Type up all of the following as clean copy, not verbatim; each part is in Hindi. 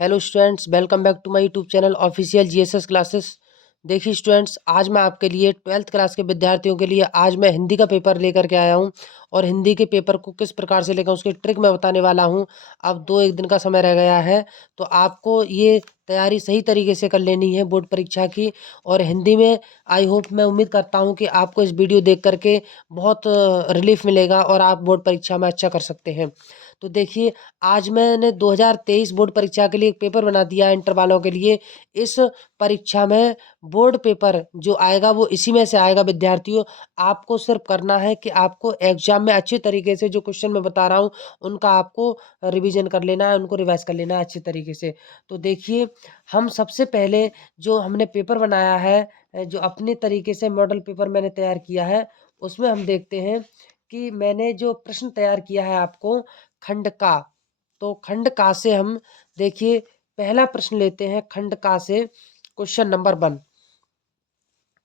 Hello students, welcome back to my YouTube channel official GSS classes. देखिए स्टूडेंट्स, आज मैं आपके लिए 12th क्लास के विद्यार्थियों के लिए आज मैं हिंदी का पेपर लेकर के आया हूं और हिंदी के पेपर को किस प्रकार से लेकर उसकी ट्रिक मैं बताने वाला हूं। अब 2 एक दिन का समय रह गया है, तो आपको ये तैयारी सही तरीके से कर लेनी है बोर्ड परीक्षा की। और हिंदी में आई होप, मैं उम्मीद करता हूँ कि आपको इस वीडियो देख करके बहुत रिलीफ मिलेगा और आप बोर्ड परीक्षा में अच्छा कर सकते हैं। तो देखिए, आज मैंने 2023 बोर्ड परीक्षा के लिए एक पेपर बना दिया है इंटर वालों के लिए। इस परीक्षा में बोर्ड पेपर जो आएगा वो इसी में से आएगा विद्यार्थियों। आपको सिर्फ करना है कि आपको एग्जाम में अच्छे तरीके से जो क्वेश्चन मैं बता रहा हूँ उनका आपको रिवीजन कर लेना है, उनको रिवाइज कर लेना है अच्छे तरीके से। तो देखिए, हम सबसे पहले जो हमने पेपर बनाया है, जो अपने तरीके से मॉडल पेपर मैंने तैयार किया है, उसमें हम देखते हैं कि मैंने जो प्रश्न तैयार किया है आपको खंड का। तो खंड का से हम देखिए, पहला प्रश्न लेते हैं खंड का से, क्वेश्चन नंबर 1।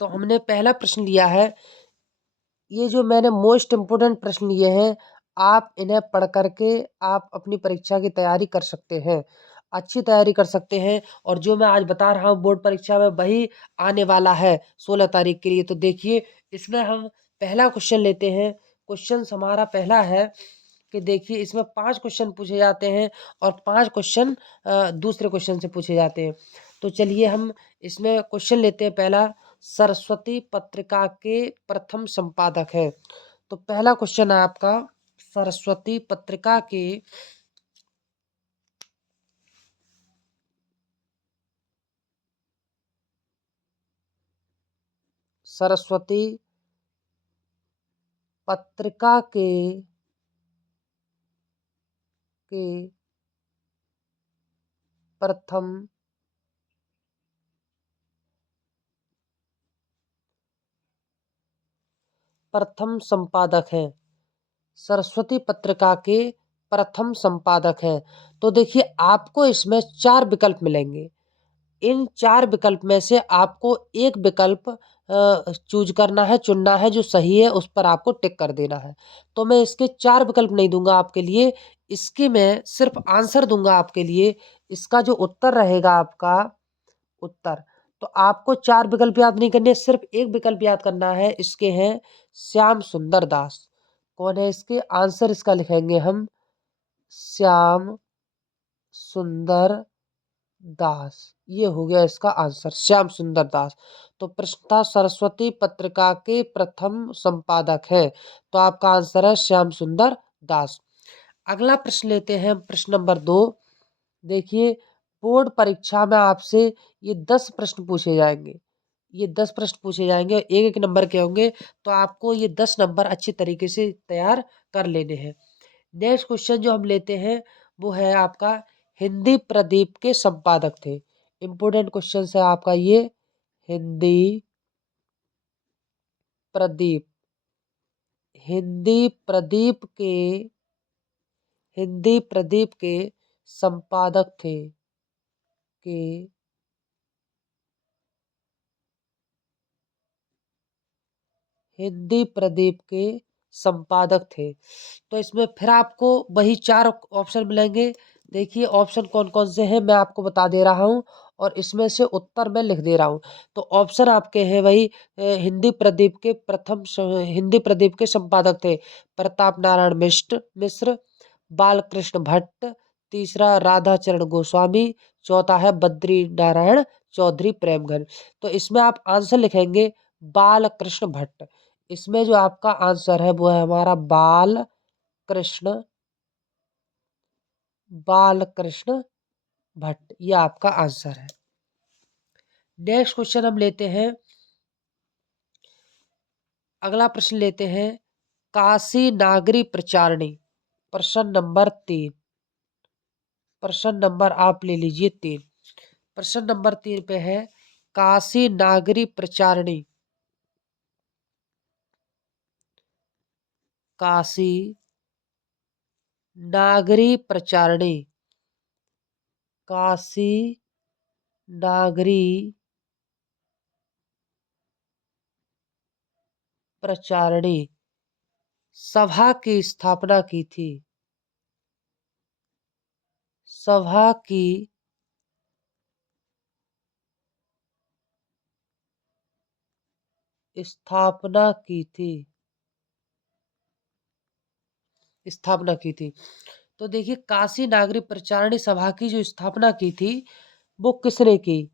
तो हमने पहला प्रश्न लिया है, ये जो मैंने मोस्ट इम्पोर्टेंट प्रश्न लिए हैं, आप इन्हें पढ़ करके आप अपनी परीक्षा की तैयारी कर सकते हैं, अच्छी तैयारी कर सकते हैं। और जो मैं आज बता रहा हूँ बोर्ड परीक्षा में वही आने वाला है 16 तारीख के लिए। तो देखिए, इसमें हम पहला क्वेश्चन लेते हैं। क्वेश्चन हमारा पहला है कि देखिए, इसमें 5 क्वेश्चन पूछे जाते हैं और 5 क्वेश्चन दूसरे क्वेश्चन से पूछे जाते हैं। तो चलिए हम इसमें क्वेश्चन लेते हैं पहला। सरस्वती पत्रिका के प्रथम संपादक है। तो पहला क्वेश्चन है आपका, सरस्वती पत्रिका के सरस्वती पत्रिका के प्रथम प्रथम संपादक हैं। सरस्वती पत्रिका के प्रथम संपादक हैं। तो देखिए, आपको इसमें 4 विकल्प मिलेंगे। इन 4 विकल्प में से आपको एक विकल्प चूज करना है, चुनना है, जो सही है उस पर आपको टिक कर देना है। तो मैं इसके 4 विकल्प नहीं दूंगा आपके लिए, इसके मैं सिर्फ आंसर दूंगा आपके लिए। इसका जो उत्तर रहेगा आपका उत्तर, तो आपको 4 विकल्प याद नहीं करने, सिर्फ एक विकल्प याद करना है। इसके हैं श्याम सुंदर दास। कौन है इसके आंसर? इसका लिखेंगे हम श्याम सुंदर दास। ये हो गया इसका आंसर, श्याम सुंदर दास। तो प्रश्न था सरस्वती पत्रिका के प्रथम संपादक है, तो आपका आंसर है श्याम सुंदर दास। अगला प्रश्न लेते हैं, प्रश्न नंबर 2। देखिए, बोर्ड परीक्षा में आपसे ये 10 प्रश्न पूछे जाएंगे। ये 10 प्रश्न पूछे जाएंगे, एक एक नंबर के होंगे। तो आपको ये 10 नंबर अच्छी तरीके से तैयार कर लेने हैं। नेक्स्ट क्वेश्चन जो हम लेते हैं वो है आपका, हिंदी प्रदीप के संपादक थे। इंपोर्टेंट क्वेश्चन है आपका ये। हिंदी प्रदीप, हिंदी प्रदीप के हिंदी प्रदीप के संपादक थे के हिंदी प्रदीप के संपादक थे। तो इसमें फिर आपको वही 4 ऑप्शन मिलेंगे। देखिए, ऑप्शन कौन कौन से हैं मैं आपको बता दे रहा हूँ और इसमें से उत्तर मैं लिख दे रहा हूँ। तो ऑप्शन आपके हैं वही, हिंदी प्रदीप के संपादक थे प्रताप नारायण मिश्र, बालकृष्ण भट्ट, तीसरा राधाचरण गोस्वामी, चौथा है बद्री नारायण चौधरी प्रेमगन। तो इसमें आप आंसर लिखेंगे बालकृष्ण भट्ट। इसमें जो आपका आंसर है वो है हमारा कृष्ण बालकृष्ण भट्ट। ये आपका आंसर है। नेक्स्ट क्वेश्चन हम लेते हैं, अगला प्रश्न लेते हैं, काशी नागरी प्रचारणी। प्रश्न नंबर 3। प्रश्न नंबर आप ले लीजिए 3। प्रश्न नंबर 3 पे है, काशी नागरी प्रचारणी। काशी नागरी प्रचारणी, काशी नागरी प्रचारणी सभा की स्थापना की थी। सभा की स्थापना की थी? स्थापना की थी। तो देखिए, काशी नागरिक प्रचारणी सभा की जो स्थापना की थी वो किसने की?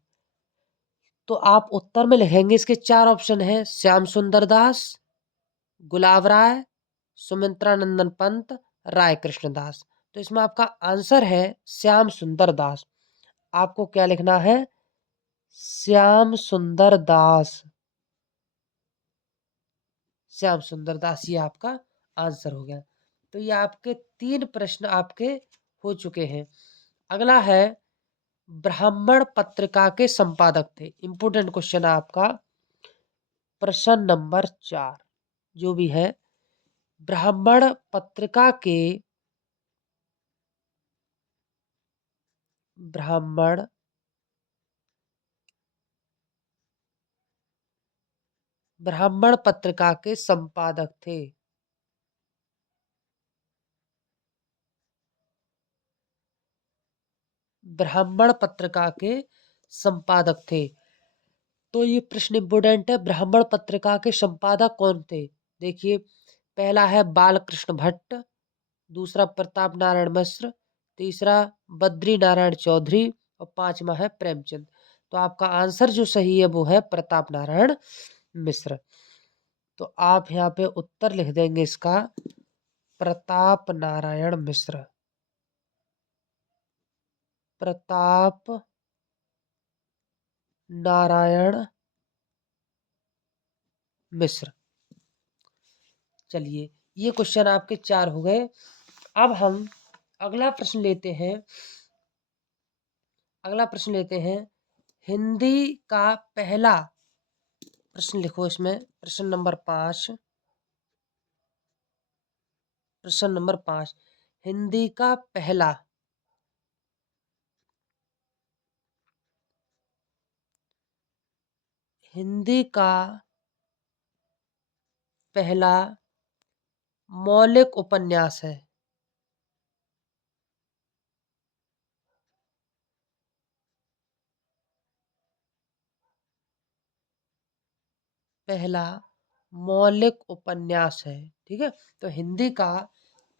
तो आप उत्तर में लिखेंगे, इसके चार ऑप्शन हैं: श्याम सुंदर दास, गुलाब राय, सुमित्रा नंदन पंत, राय कृष्णदास। तो इसमें आपका आंसर है श्याम सुंदर दास। आपको क्या लिखना है? श्याम सुंदर दास। श्याम सुंदर दास, ये आपका आंसर हो गया। तो ये आपके तीन प्रश्न आपके हो चुके हैं। अगला है, ब्राह्मण पत्रिका के संपादक थे। इंपोर्टेंट क्वेश्चन है आपका, प्रश्न नंबर 4 जो भी है, ब्राह्मण पत्रिका के ब्राह्मण ब्राह्मण पत्रिका के संपादक थे। ब्राह्मण पत्रिका के संपादक थे। तो ये प्रश्न इंपोर्टेंट है, ब्राह्मण पत्रिका के संपादक कौन थे? देखिए, पहला है बालकृष्ण भट्ट, दूसरा प्रताप नारायण मिश्र, तीसरा बद्री नारायण चौधरी और पांचवा है प्रेमचंद। तो आपका आंसर जो सही है वो है प्रताप नारायण मिश्र। तो आप यहाँ पे उत्तर लिख देंगे इसका, प्रताप नारायण मिश्र। प्रताप नारायण मिश्र। चलिए, ये क्वेश्चन आपके 4 हो गए। अब हम अगला प्रश्न लेते हैं। हिंदी का पहला प्रश्न लिखो इसमें, प्रश्न नंबर 5। प्रश्न नंबर 5, हिंदी का पहला हिंदी का पहला मौलिक उपन्यास है। पहला मौलिक उपन्यास है, ठीक है। तो हिंदी का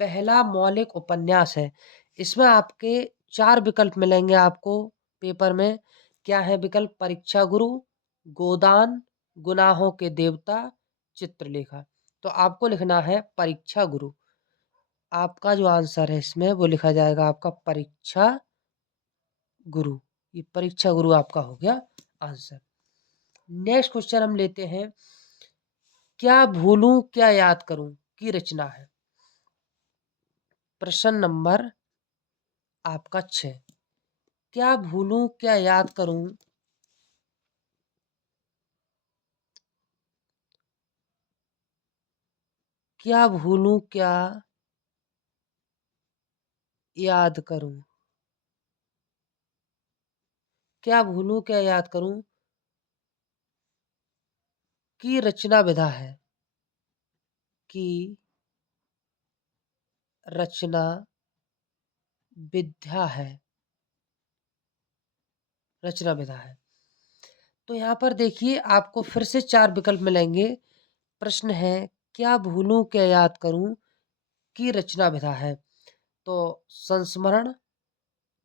पहला मौलिक उपन्यास है। इसमें आपके 4 विकल्प मिलेंगे आपको पेपर में। क्या है विकल्प? परीक्षा गुरु, गोदान, गुनाहों के देवता, चित्रलेखा। तो आपको लिखना है परीक्षा गुरु। आपका जो आंसर है इसमें वो लिखा जाएगा आपका परीक्षा गुरु। ये परीक्षा गुरु आपका हो गया आंसर। नेक्स्ट क्वेश्चन हम लेते हैं, क्या भूलूं क्या याद करूं की रचना है। प्रश्न नंबर आपका 6, क्या भूलूं क्या याद करूं क्या भूलूं क्या याद करूं क्या भूलूं क्या याद करूं की रचना विधा है। की रचना विद्या है। रचना विधा है। तो यहाँ पर देखिए, आपको फिर से 4 विकल्प मिलेंगे। प्रश्न है, क्या भूलूं क्या याद करूं की रचना विधा है। तो संस्मरण,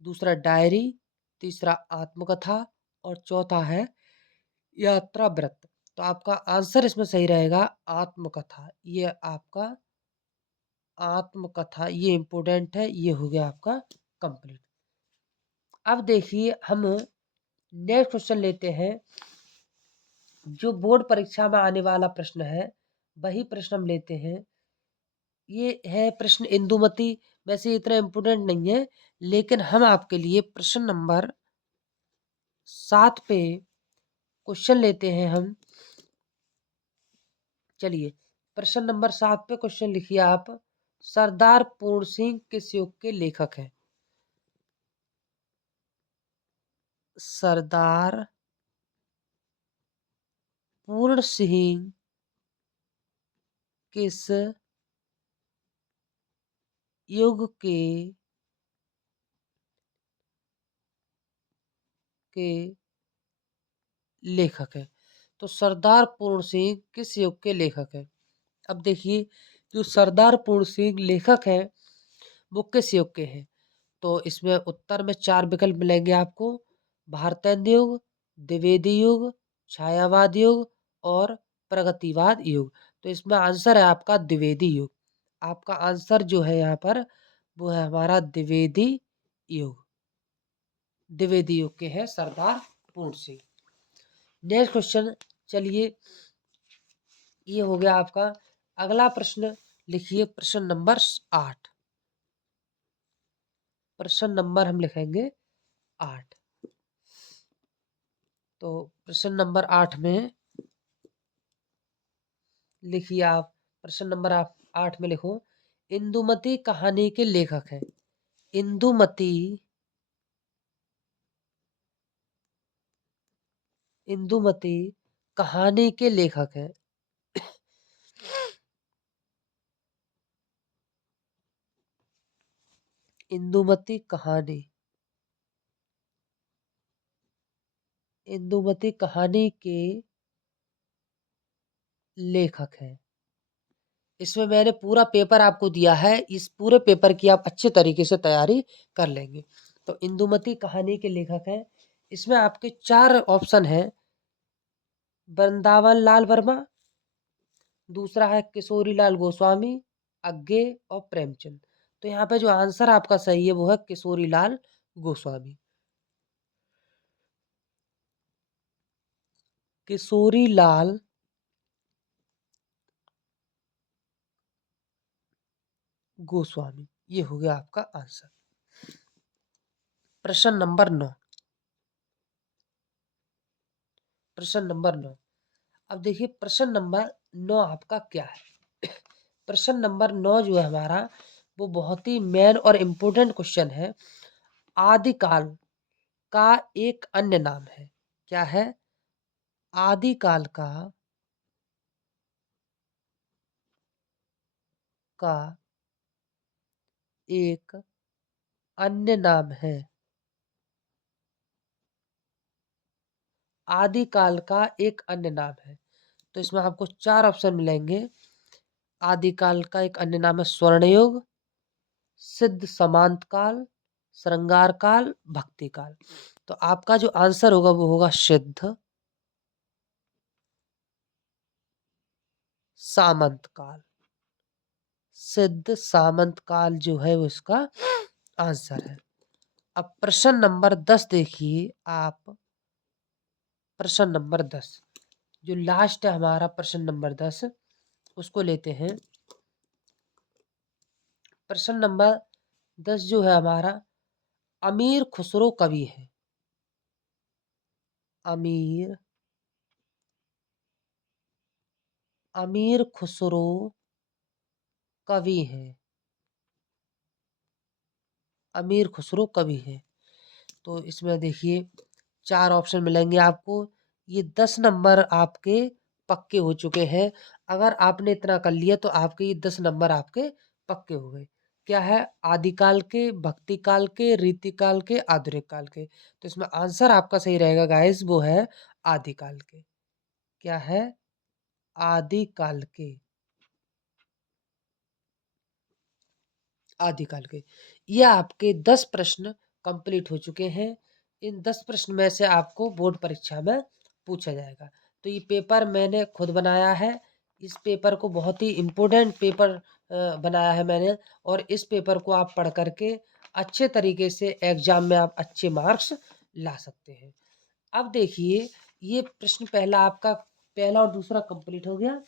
दूसरा डायरी, तीसरा आत्मकथा और चौथा है यात्रा व्रत। तो आपका आंसर इसमें सही रहेगा आत्मकथा। ये आपका आत्मकथा, ये इंपोर्टेंट है। ये हो गया आपका कंप्लीट। अब देखिए, हम नेक्स्ट क्वेश्चन लेते हैं, जो बोर्ड परीक्षा में आने वाला प्रश्न है वही प्रश्न हम लेते हैं। ये है प्रश्न इंदुमती। वैसे इतना इम्पोर्टेंट नहीं है, लेकिन हम आपके लिए प्रश्न नंबर 7 पे क्वेश्चन लेते हैं हम। चलिए, प्रश्न नंबर 7 पे क्वेश्चन लिखिए आप, सरदार पूर्ण सिंह किस युग के लेखक हैं। सरदार पूर्ण सिंह किस युग के लेखक है। तो सरदार पूर्ण सिंह किस युग के लेखक हैं? अब देखिए, जो सरदार पूर्ण सिंह लेखक हैं वो किस युग के हैं? तो इसमें उत्तर में 4 विकल्प मिलेंगे आपको। भारतेंद्र युग, द्विवेदी युग, छायावाद युग और प्रगतिवाद युग। तो इसमें आंसर है आपका द्विवेदी युग। आपका आंसर जो है यहाँ पर वो है हमारा द्विवेदी युग। द्विवेदी युग के हैं सरदार पूर्ण सिंह। नेक्स्ट क्वेश्चन, चलिए ये हो गया आपका। अगला प्रश्न लिखिए, प्रश्न नंबर 8। प्रश्न नंबर हम लिखेंगे 8। तो प्रश्न नंबर 8 में लिखिए आप। प्रश्न नंबर आप 8 में लिखो, इंदुमती कहानी के लेखक हैं। इंदुमती इंदुमती कहानी के लेखक हैं। इंदुमती कहानी, इंदुमती कहानी के लेखक हैं। इसमें मैंने पूरा पेपर आपको दिया है, इस पूरे पेपर की आप अच्छे तरीके से तैयारी कर लेंगे। तो इंदुमती कहानी के लेखक हैं। इसमें आपके 4 ऑप्शन हैं। वृंदावन लाल वर्मा, दूसरा है किशोरी लाल गोस्वामी, अज्ञे और प्रेमचंद। तो यहाँ पे जो आंसर आपका सही है वो है किशोरी लाल गोस्वामी। किशोरी लाल गोस्वामी, ये हो गया आपका आंसर। प्रश्न नंबर 9। प्रश्न नंबर 9। अब देखिए प्रश्न नंबर 9 आपका क्या है। प्रश्न नंबर 9 जो है हमारा वो बहुत ही मेन और इम्पोर्टेंट क्वेश्चन है। आदिकाल का एक अन्य नाम है, क्या है? आदिकाल का एक अन्य नाम है। आदिकाल का एक अन्य नाम है। तो इसमें आपको 4 ऑप्शन मिलेंगे। आदिकाल का एक अन्य नाम है स्वर्णयुग, सिद्ध समांत काल, श्रृंगार काल, भक्ति काल। तो आपका जो आंसर होगा वो होगा सिद्ध सामंत काल। सिद्ध सामंत काल जो है वो इसका आंसर है। अब प्रश्न नंबर 10 देखिए आप। प्रश्न नंबर 10 जो लास्ट है हमारा, प्रश्न नंबर 10 उसको लेते हैं। प्रश्न नंबर 10 जो है हमारा, अमीर खुसरो कवि है। अमीर अमीर खुसरो कवि है। अमीर खुसरो कवि है। तो इसमें देखिए 4 ऑप्शन मिलेंगे आपको। ये 10 नंबर आपके पक्के हो चुके हैं। अगर आपने इतना कर लिया तो आपके ये 10 नंबर आपके पक्के हो गए। क्या है? आदिकाल के, भक्ति काल के, रीति काल के, आधुनिक काल के। तो इसमें आंसर आपका सही रहेगा गाइस, वो है आदिकाल के। क्या है? आदिकाल के। आदिकाल के। ये आपके 10 प्रश्न कंप्लीट हो चुके हैं। इन 10 प्रश्न में से आपको बोर्ड परीक्षा में पूछा जाएगा। तो ये पेपर मैंने खुद बनाया है। इस पेपर को बहुत ही इम्पोर्टेंट पेपर बनाया है मैंने। और इस पेपर को आप पढ़ करके अच्छे तरीके से एग्जाम में आप अच्छे मार्क्स ला सकते हैं। अब देखिए, ये प्रश्न पहला आपका, पहला और दूसरा कंप्लीट हो गया।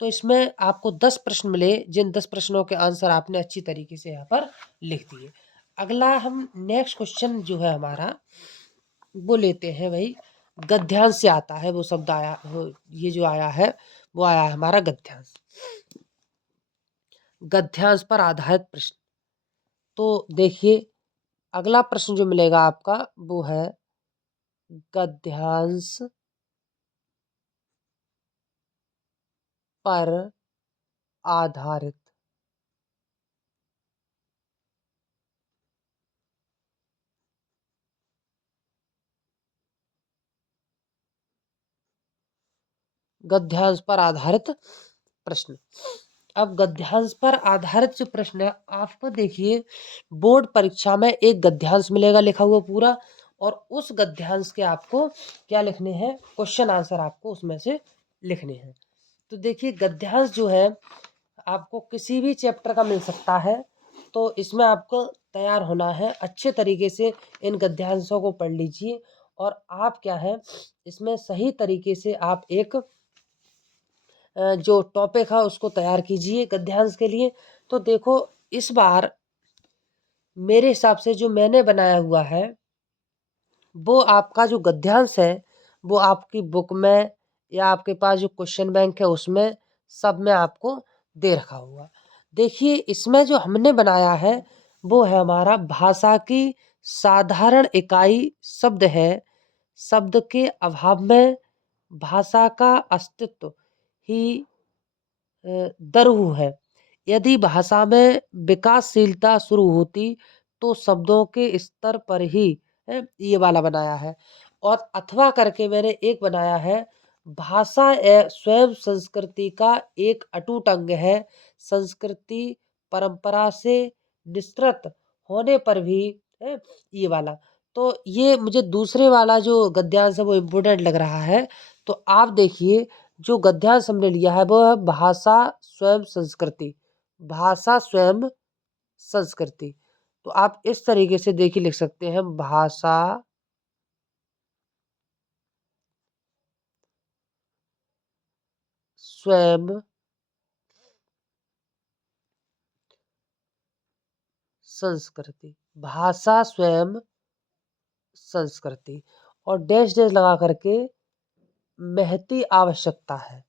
तो इसमें आपको 10 प्रश्न मिले, जिन 10 प्रश्नों के आंसर आपने अच्छी तरीके से यहाँ पर लिख दिए। अगला हम नेक्स्ट क्वेश्चन जो है हमारा वो लेते हैं भाई। गद्यांश से आता है वो शब्द आया ये जो आया है वो आया है हमारा गद्यांश। गद्यांश पर आधारित प्रश्न। तो देखिए, अगला प्रश्न जो मिलेगा आपका वो है गद्यांश पर आधारित। गद्यांश पर आधारित प्रश्न। अब गद्यांश पर आधारित जो प्रश्न है आपको देखिए बोर्ड परीक्षा में एक गद्यांश मिलेगा लिखा हुआ पूरा, और उस गद्यांश के आपको क्या लिखने हैं, क्वेश्चन आंसर आपको उसमें से लिखने हैं। तो देखिए गद्यांश जो है आपको किसी भी चैप्टर का मिल सकता है, तो इसमें आपको तैयार होना है अच्छे तरीके से। इन गद्यांशों को पढ़ लीजिए और आप क्या है इसमें सही तरीके से आप एक जो टॉपिक है उसको तैयार कीजिए गद्यांश के लिए। तो देखो इस बार मेरे हिसाब से जो मैंने बनाया हुआ है वो आपका जो गद्यांश है वो आपकी बुक में या आपके पास जो क्वेश्चन बैंक है उसमें सब में आपको दे रखा होगा। देखिए इसमें जो हमने बनाया है वो है हमारा भाषा की साधारण इकाई शब्द है। शब्द के अभाव में भाषा का अस्तित्व ही दरहू है। यदि भाषा में विकासशीलता शुरू होती तो शब्दों के स्तर पर ही ये वाला बनाया है। और अथवा करके मैंने एक बनाया है, भाषा स्वयं संस्कृति का एक अटूट अंग है। संस्कृति परंपरा से निस्तृत होने पर भी ये वाला। तो ये मुझे दूसरे वाला जो गद्यांश है वो इम्पोर्टेंट लग रहा है। तो आप देखिए जो गद्यांश हमने लिया है वो है भाषा स्वयं संस्कृति। भाषा स्वयं संस्कृति। तो आप इस तरीके से देखिए लिख सकते हैं, भाषा स्वयं संस्कृति। भाषा स्वयं संस्कृति और डैश डैश लगा करके महती आवश्यकता है।